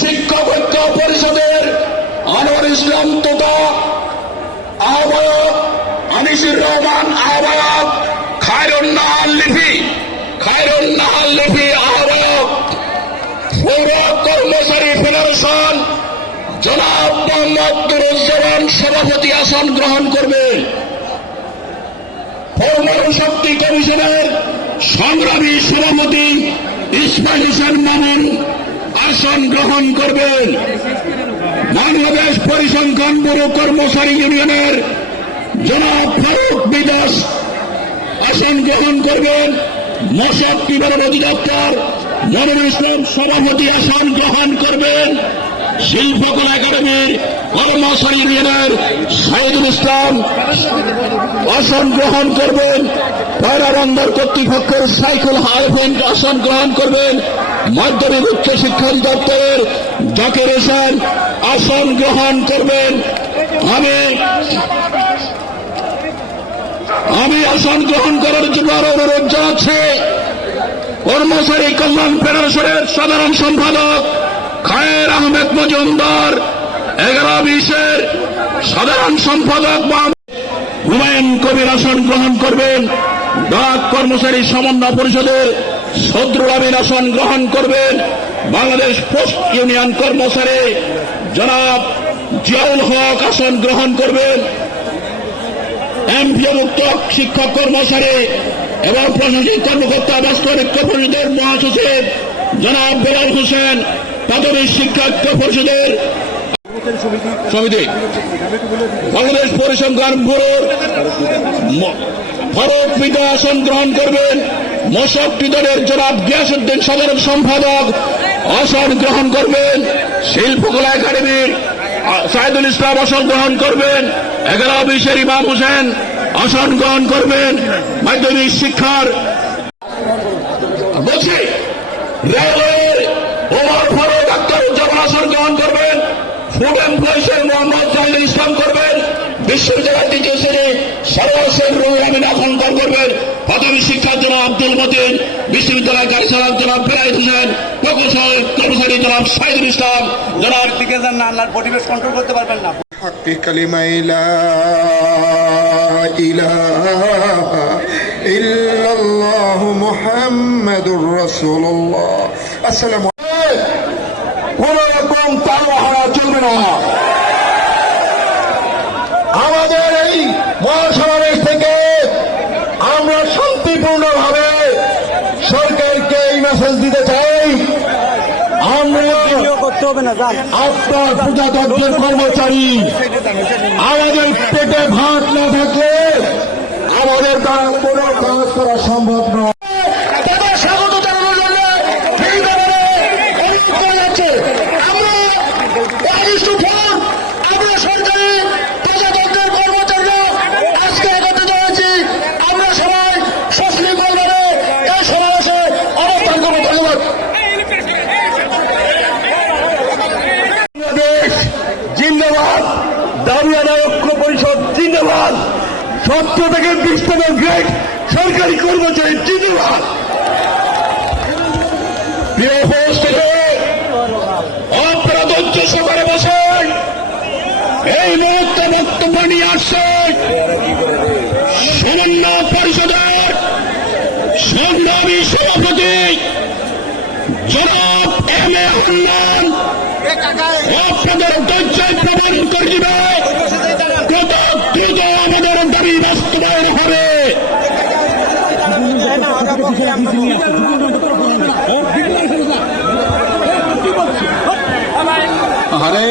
শিক্ষক ঐক্য পরিষদের আনোয়ার ইসলাম তোতা আহ্বায়ক, আনিসুর রহমান আহ্বায়ক, খায়রুন নাহার লিপি আহ্বায়ক, পৌর কর্মচারী ফেডারেশন জনাব মোহাম্মদ নুরুজ্জামান সভাপতি আসন গ্রহণ করবেন। পৌর শক্তি কমিশনের সংগ্রামী সভাপতি ইসমাইল হোসেন মামুন আসন গ্রহণ করবেন। বাংলাদেশ পরিসংখ্যান ব্যুরো কর্মচারী ইউনিয়নের জনাব ফারুক বিদাস আসন গ্রহণ করবেন। মশক বিভাগের অধিদপ্তর মনিরুল ইসলাম সভাপতি আসন গ্রহণ করবেন। শিল্পকলা একাডেমির কর্মচারী ইউনিয়নের সাইদুল ইসলাম আসন গ্রহণ করবেন। পায়রা বন্দর কর্তৃপক্ষের সাইকুল আরফিন আসন গ্রহণ করবেন। মাধ্যমিক উচ্চ শিক্ষা অধিদপ্তরের জাকির হোসেন আসন গ্রহণ করবেন। আমি আসন গ্রহণ করার জন্য আরো অনুরোধ জানাচ্ছি কর্মচারী কল্যাণ ফেডারেশনের সাধারণ সম্পাদক খায়ের আহমেদ মজুমদার, 11-20-এর সাধারণ সম্পাদক হুমায়ুন কবির আসন গ্রহণ করবেন। ডাক কর্মচারী সমন্বয় পরিষদের সদরুল আমিন আসন গ্রহণ করবেন। বাংলাদেশ পোস্ট ইউনিয়ন কর্মচারী জনাব জিয়াউল হক আসন গ্রহণ করবেন। এমপিওভুক্ত শিক্ষক কর্মচারী এবং প্রশাসনিক কর্মকর্তা বাস্তব ঐক্য পরিষদের মহাসচিব জনাব বেলাল হোসেন, প্রাথমিক শিক্ষা ঐক্য পরিষদের সমিতি বাংলাদেশ পরিসংখ্যান ব্যুরোর ফারুক বিদা আসন গ্রহণ করবেন। মশকটি দলের জনাব গিয়াসউদ্দিন সাধারণ সম্পাদক আসন গ্রহণ করবেন। শিল্পকলা একাডেমির সাইদুল ইসলাম আসন গ্রহণ করবেন। 11-20-এর ইমাম হোসেন আসন গ্রহণ করবেন। মাধ্যমিক শিক্ষার বলছি রেলওয়ের ওমর ফারুক আখতারুজ্জামান আসন গ্রহণ করবেন। ফুড এমপ্লয়িজের মোহাম্মদ জাহিদুল ইসলাম করবেন। বিশ্ববিদ্যালয়ের দ্বিতীয় শ্রেণী সর্বশেষ রুহুল আমিন আসন গ্রহণ করবেন। প্রাথমিক শিক্ষার জনাব আব্দুল মতিন, বিশ্ববিদ্যালয় গাড়ি চালক জনাব ফেরাইদ হোসেন, প্রকৌশল কর্মচারী জনাব সাইদুল ইসলাম, জনাব দিকে যান না, আল্লাহর পরিবেশ কন্ট্রোল করতে পারবেন না। হাক্কি কালিমাই লা ইলাহা ইল্লাল্লাহু মুহাম্মাদুর রাসূলুল্লাহ। আসসালামু কোন রকম তাড়াহুড়া চলবে না। আমাদের এই মহাসমাবেশ থেকে আমরা শান্তিপূর্ণভাবে সরকারকে এই মেসেজ দিতে চাই, আমরা আপনার প্রজাতন্ত্রের কর্মচারী, আমাদের পেটে ভাত না থাকলে আমাদের দ্বারা কোনো কাজ করা সম্ভব নয়। স্বাগত জানানোর জন্য এই ব্যাপারে অনেক কাজ আছে। আমরা সরকারি প্রজাতন্ত্রের কর্মচারীরা আজকে একত্রিত হয়েছি। আমরা সবাই সশৃঙ্খলভাবে এই সমাবেশে অবস্থান করব। ধন্যবাদ। বাংলাদেশ জিন্দাবাদ, দাবিয়ানা ঐক্য পরিষদ জিন্দাবাদ, 17 থেকে 20তম গ্রেড সরকারি কর্মচারী জিন্দাবাদ। প্রিয় উপস্থিতি, আপনারা ধৈর্য সহকারে বসেন। এই মুহূর্তে বক্তব্য নিয়ে আসছেন সমন্বয় পরিষদের সংগ্রামী সভাপতি জনাব এম এ হান্নান। আপনাদের ধৈর্য প্রদান করে দিবে। কত দ্রুত আমাদের দাবি বাস্তবায়ন হবে। আরে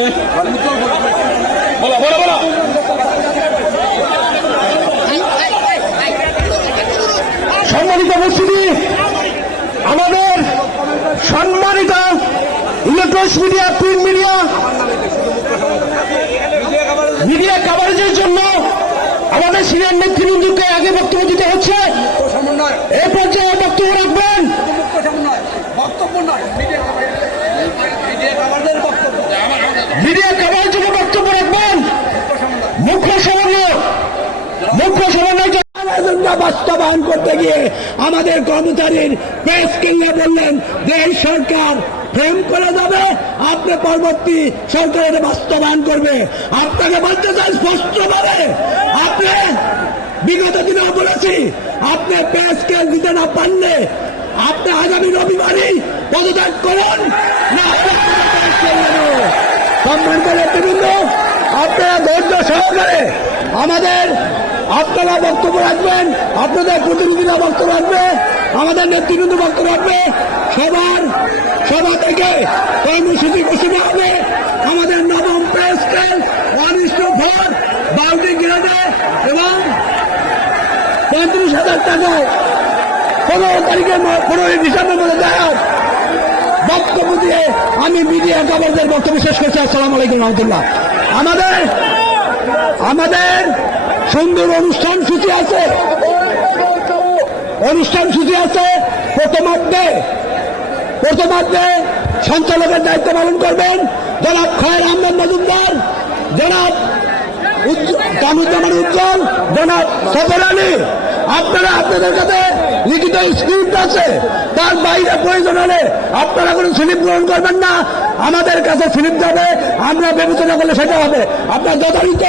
বলো বলো বলো। সম্মানিত উপস্থিতি, আমাদের সম্মানিত ইলেকট্রনিক্স মিডিয়া, প্রিন্ট মিডিয়া কভারেজের জন্য আমাদের সিনিয়র নেতৃবৃন্দকে আগে বক্তব্য দিতে হচ্ছে। এই পর্যায়ে বক্তব্য রাখবেন মিডিয়া কভারের জন্য বক্তব্য রাখবেন মুখ্য সমন্বয় বাস্তবায়ন করতে গিয়ে আমাদের কর্মচারীর প্রেস কিনলে বললেন যে এই সরকার ফ্রেম করে যাবে, আপনি পরবর্তী সরকার এটা বাস্তবায়ন করবে। আপনাকে বলতে চাই স্পষ্টভাবে, আপনি বিগত দিনেও বলেছি, আপনি পে স্কেল দিতে না পারলে আপনি আগামী রবিবারই পদত্যাগ করুন, না সম্মানিত নেতৃবৃন্দ, আপনারা ধৈর্য সহকারে আপনারা বক্তব্য রাখবেন, আপনাদের প্রতিনিধিরা বক্তব্য রাখবে, আমাদের নেতৃবৃন্দ বক্তব্য রাখবে, সভা থেকে কর্মসূচি ঘোষণা হবে। আমাদের নবম পে স্কেল 1:4 বাউন্ডারি গ্রেডে এবং 35,000 টাকায় 15 ডিসেম্বর মধ্যে দেয় বক্তব্য দিয়ে আমি মিডিয়া কভারদের বক্তব্য শেষ করছি। আসসালামু আলাইকুম রহমতুল্লাহ। আমাদের সুন্দর অনুষ্ঠান সূচি আছে। প্রথমার্ধে সঞ্চালকের দায়িত্ব পালন করবেন জনাব খয়ের আহমেদ মজুমদার, জনাব কামরুজ্জামান উজ্জ্বল, জনাব সফর আলী। আপনারা আপনাদের কাছে লিখিত স্ক্রিপ্ট আছে, তার বাইরে প্রয়োজন হলে আপনারা কোনো স্লিপ গ্রহণ করবেন না, আমাদের কাছে স্লিপ যাবে, আমরা বিবেচনা করলে সেটা হবে। আপনার যথাযথ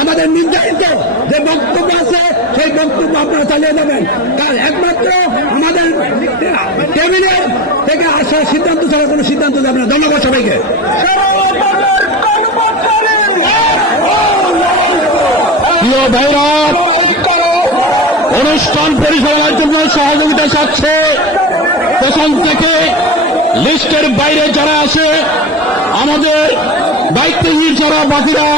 আমাদের নির্ধারিত যে বক্তব্য আছে সেই বক্তব্য আপনারা চালিয়ে যাবেন। তার একমাত্র আমাদের টেবিলের থেকে আসার সিদ্ধান্ত ছাড়া কোনো সিদ্ধান্ত যাবে না। ধন্যবাদ সবাইকে। প্রিয় ভাইরা, অনুষ্ঠান পরিচালনার জন্য সহযোগিতা চাচ্ছে প্রথম থেকে লিস্টের বাইরে যারা আছে, আমাদের দায়িত্বহীন যারা বাকিরা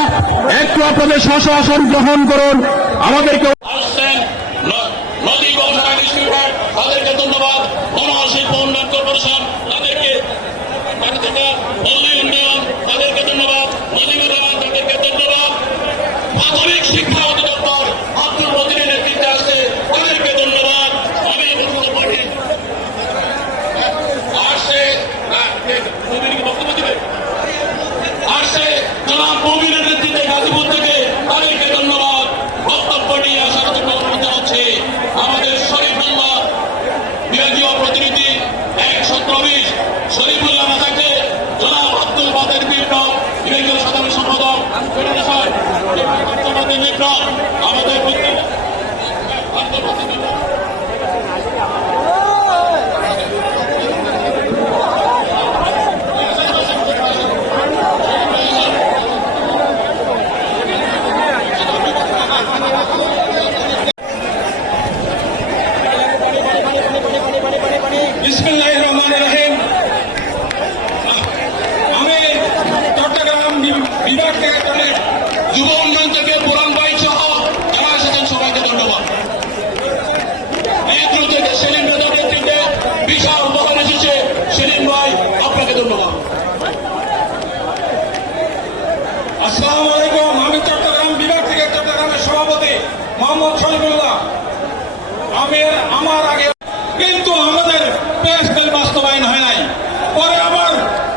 একটু আপনাদের স্ব আসন গ্রহণ করুন। আমাদেরকে আসছেন নদী গবেষণা ইনস্টিটিউট, তাদেরকে ধন্যবাদ। বনশিল্প উন্নয়ন কর্পোরেশন, তাদেরকে পল্লী উন্নয়ন, তাদেরকে ধন্যবাদ। মজিবুর রহমান, তাদেরকে ধন্যবাদ। প্রাথমিক শিক্ষা অধিদপ্তর আব্দুল মতিনের নেতৃত্বে আসছে, তাদেরকে ধন্যবাদ। আমি আসছে বক্তব্য দিবে আসছে জনাব মুবিনের নেতৃত্বে গাজীপুর থেকে, তাদেরকে ধন্যবাদ। বক্তব্য নিয়ে আসার জন্য অনুরোধ জানাচ্ছি আমাদের শরীফুল্লাহ বিভাগীয় প্রতিনিধি 1-17-20 শরীফুল্লাহ না থাকলে জনাব আব্দুল বাদের বিপ্লব বিভাগীয় সাধারণ সম্পাদক বিপ্লব আমাদের বিসমিল্লাহির রহমানির রহিম। আমি চট্টগ্রাম বিভাগ থেকে যুব উন্নয়ন থেকে পুরান ভাই সহ যারা এসেছেন সবাইকে ধন্যবাদ। নেতৃত্বে সেলিম ভাইয়ের নেতৃত্বে বিশাল দল এসেছে, সেলিম ভাই আপনাকে ধন্যবাদ। আসসালামু আলাইকুম। আমি চট্টগ্রাম বিভাগ থেকে চট্টগ্রামের সভাপতি মোহাম্মদ শরীফুল্লাহ। আমার আগে কিন্তু আমাদের পে স্কেল বাস্তবায়ন হয় নাই। পরে আবার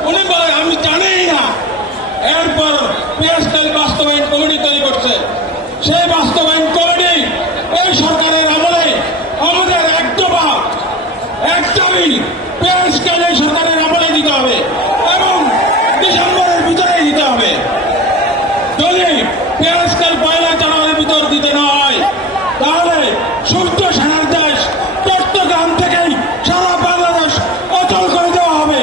উনি বলে আমি জানিই না। এরপর পে স্কেল বাস্তবায়ন কমিটি তৈরি করছে। সেই বাস্তবায়ন কমিটি এই সরকারের আমলে আমাদের এক দফা এক দাবি পে স্কেল এই সরকারের আমলে দিতে হবে এবং ডিসেম্বরের ভিতরে দিতে হবে। যদি পে স্কেল 1 জানুয়ারির ভিতর দিতে না হয় তাহলে সূর্য সেনার দেশ চট্টগ্রাম থেকেই সারা বাংলাদেশ অচল করে দেওয়া হবে।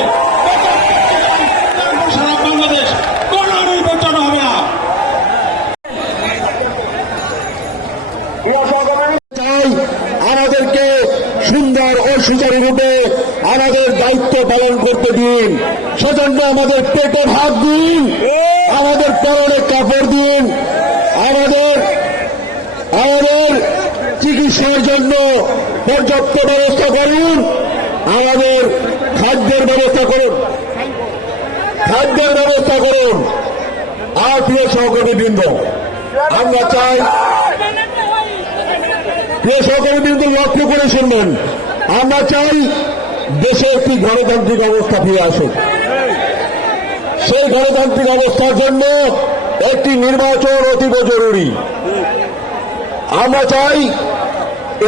সারা বাংলাদেশ কোনো নির্বাচন হবে না। চাই আমাদেরকে সুন্দর ও সুচারুরূপে আমাদের দায়িত্ব পালন করতে দিন। সেজন্য আমাদের পেটে ভাত দিন, আমাদের পরনে কাপড় দিন, আমাদের চিকিৎসার জন্য পর্যাপ্ত ব্যবস্থা করুন, আমাদের খাদ্যের ব্যবস্থা করুন। আর প্রিয় সহকর্মীবৃন্দ, আমরা চাই, প্রিয় সহকর্মীবৃন্দ লক্ষ্য করে শুনবেন, আমরা চাই দেশে একটি গণতান্ত্রিক অবস্থা ফিরে আসুক। সেই গণতান্ত্রিক অবস্থার জন্য একটি নির্বাচন অতীব জরুরি। আমরা চাই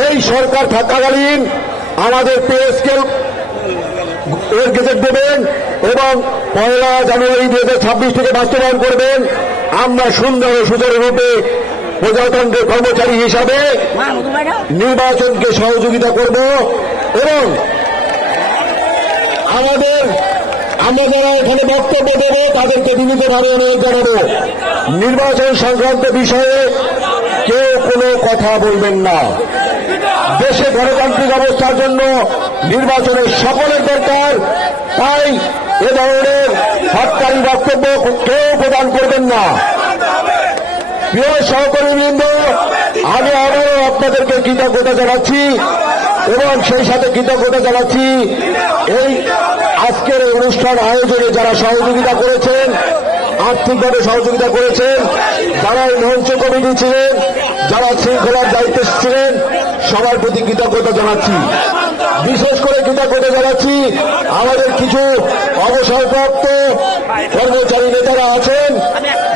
এই সরকার থাকাকালীন আমাদের পে স্কেল এর গেজেট দেবেন এবং 1 জানুয়ারি 2026 থেকে বাস্তবায়ন করবেন। আমরা সুন্দর ও সুচারু রূপে প্রজাতন্ত্রের কর্মচারী হিসাবে নির্বাচনকে সহযোগিতা করব এবং আমরা যারা এখানে বক্তব্য দেব তাদেরকে বিনীতভাবে অনুরোধ জানাবো, নির্বাচন সংক্রান্ত বিষয়ে কেউ কোনো কথা বলবেন না। দেশে গণতান্ত্রিক অবস্থার জন্য নির্বাচনের সকলের দরকার, তাই এ ধরনের সরকারি বক্তব্য কেউ প্রদান করবেন না। প্রিয় সহকর্মীবৃন্দ, আমি আবারও আপনাদেরকে কৃতজ্ঞতা জানাচ্ছি এবং সেই সাথে কৃতজ্ঞতা জানাচ্ছি এই আজকের এই অনুষ্ঠান আয়োজনে যারা সহযোগিতা করেছেন, আর্থিকভাবে সহযোগিতা করেছেন, যারা এই মঞ্চ কমিটি ছিলেন, যারা শৃঙ্খলার দায়িত্বে ছিলেন, সবার প্রতি কৃতজ্ঞতা জানাচ্ছি। বিশেষ করে কৃতজ্ঞতা জানাচ্ছি আমাদের কিছু অবসরপ্রাপ্ত কর্মচারী নেতারা আছেন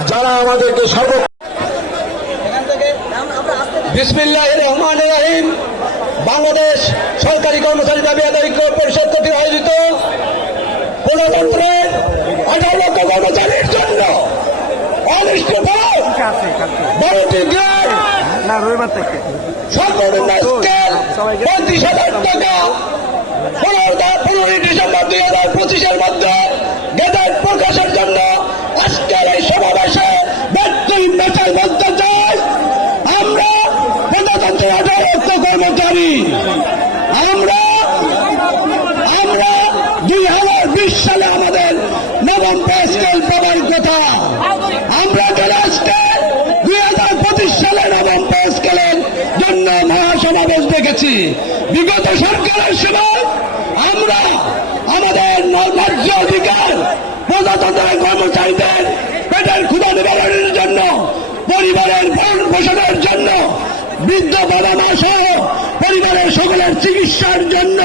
যারা আমাদেরকে বিসমিল্লাহির রহমানির রহিম। বাংলাদেশ সরকারি কর্মচারী দাবি আদায় পরিষদ কর্তৃক আয়োজিত প্রজাতন্ত্রের 18 লক্ষ কর্মচারীর জন্য অনিষ্ট 12টি গ্রেড সর্বনিম্ন স্কেল 35,000 টাকা 15 ডিসেম্বর 2025 মধ্যে গেজেট প্রকাশের জন্য আজকের এই সমাবেশে ব্যক্তির মেটাল বলতে চাই, আমরা প্রজাতন্ত্রের 18 লক্ষ কর্মচারী, আমরা 2020 সালে আমাদের নবম পে স্কেল পাওয়ার কথা, আমরা চলে আসতে 2025 সালে নবম পে স্কেলের জন্য মহাসমাবেশ দেখেছি। বিগত সরকারের সময় আমরা আমাদের ন্যায্য অধিকার প্রজাতন্ত্রের কর্মচারীদের পেটের ক্ষুধা নিবারণের জন্য, পরিবারের ভরণ পোষণের জন্য, বৃদ্ধ বাবা মা সহ পরিবারের সকলের চিকিৎসার জন্য,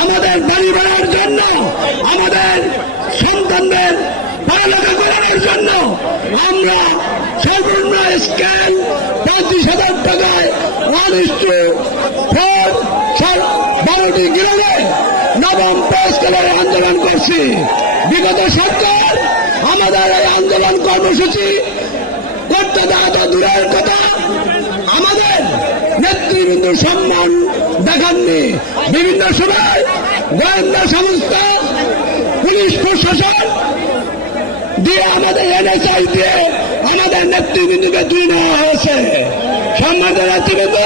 আমাদের বাড়ি ভাড়ার জন্য, আমাদের সন্তানদের পড়ালেখা করানোর জন্য আমরা সর্বনিম্ন স্কেল 35,000 টাকায় 1:4 গ্রেডে নবম পে স্কেলের আন্দোলন করছি। বিগত সরকার আমাদের এই আন্দোলন কর্মসূচি করতে দেওয়া তো দূরের কথা, আমাদের নেতৃবৃন্দ সম্মান দেখাননি। বিভিন্ন সময় গোয়েন্দা সংস্থা, পুলিশ প্রশাসন দিয়ে, আমাদের NSI দিয়ে আমাদের নেতৃবৃন্দকে তুলে নেওয়া হয়েছে। সম্মানিত নেতৃবৃন্দ,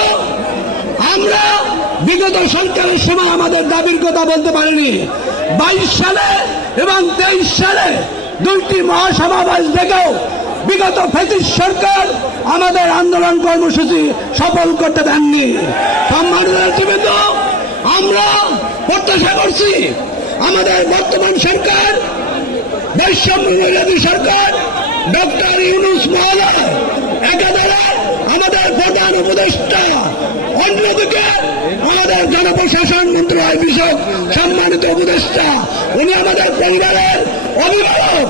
আমরা বিগত সরকারের সময় আমাদের দাবির কথা বলতে পারিনি। 22 সালে এবং 23 সালে 2টি মহাসমাবেশ দেখেও বিগত ফ্যাসিস্ট সরকার আমাদের আন্দোলন কর্মসূচি সফল করতে দেননি। সম্মানিত নেতৃবৃন্দ, আমরা প্রত্যাশা করছি আমাদের বর্তমান সরকার, বৈষম্যবিরোধী সরকার, ডক্টর ইউনূস মহোদয় একাধারে আমাদের প্রধান উপদেষ্টা, অন্যদিকে আমাদের জনপ্রশাসন মন্ত্রণালয় বিষয়ক সম্মানিত উপদেষ্টা, উনি আমাদের পরিবারের অভিভাবক,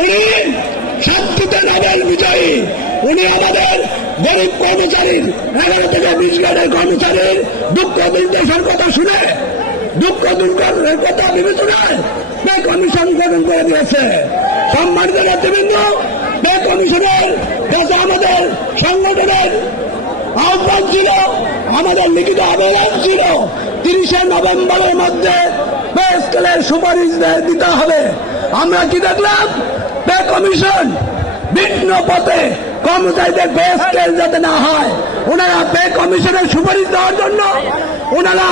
উনি শান্তিতে নোবেল বিজয়ী, উনি আমাদের গরিব কর্মচারীর 11 থেকে 20 গ্রেডের কর্মচারীর দুঃখ দুর্দশার কথা শুনে, দুঃখ দুর্গের কথা বিবেচনায় পে কমিশন গঠন করে দিয়েছে। সম্মানিত নেতৃবৃন্দ, পে কমিশনের কাছে আমাদের সংগঠনের আহ্বান ছিল, আমাদের লিখিত আবেদন ছিল 30 নভেম্বরের মধ্যে পে স্কেলের সুপারিশ দিতে হবে। আমরা কি দেখলাম? পে কমিশন ভিন্ন পথে কর্মচারীদের পে স্কেল যাতে না হয়, ওনারা পে কমিশনের সুপারিশ দেওয়ার জন্য ওনারা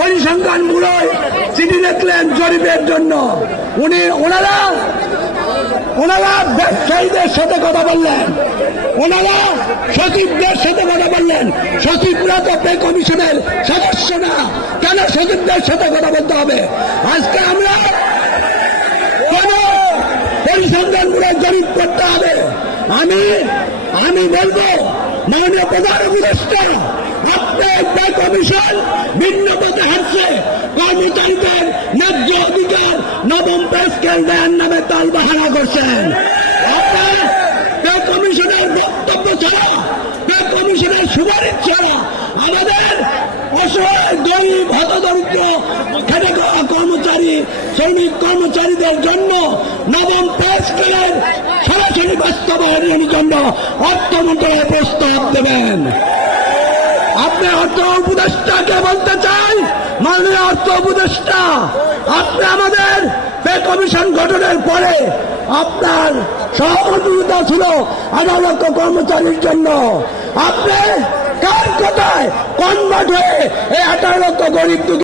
পরিসংখ্যানমূলক চিঠি লিখলেন জরিপের জন্য। ওনারা ব্যবসায়ীদের সাথে কথা বললেন, ওনারা সচিবদের সাথে কথা বললেন। সচিবরা তো পে কমিশনের সদস্য না, কেন সচিবদের সাথে কথা বলতে হবে? আজকে আমরা কেন পরিসংখ্যানমূলক জরিপ করতে হবে? আমি বলবো, মাননীয় প্রধান উপদেষ্টা, আপনার পে কমিশন ভিন্ন পথে হাঁটছে, কর্মচারীদের ন্যায্য অধিকার নবম পে স্কেল দেওয়ার নামে তালবাহানা করছেন। আপনার পে কমিশনের বক্তব্য ছাড়া, পে কমিশনের সুপারিশ ছাড়া আমাদের অসহায় গরিব হতদরিদ্র খেটে খাওয়া কর্মচারী শ্রমিক কর্মচারীদের জন্য নবম পে স্কেলের সরাসরি বাস্তবায়নের জন্য অর্থ মন্ত্রণালয় প্রস্তাব দেবেন। আপনি অর্থ উপদেষ্টাকে বলতে চাই, মাননীয় অর্থ উপদেষ্টা, আপনি আমাদের পে কমিশন গঠনের পরে আপনার সহমর্মিতা ছিল 18 লক্ষ কর্মচারীর জন্য। আপনি কার কথায় কনভার্ট হয়ে এই 18 লক্ষ গরিব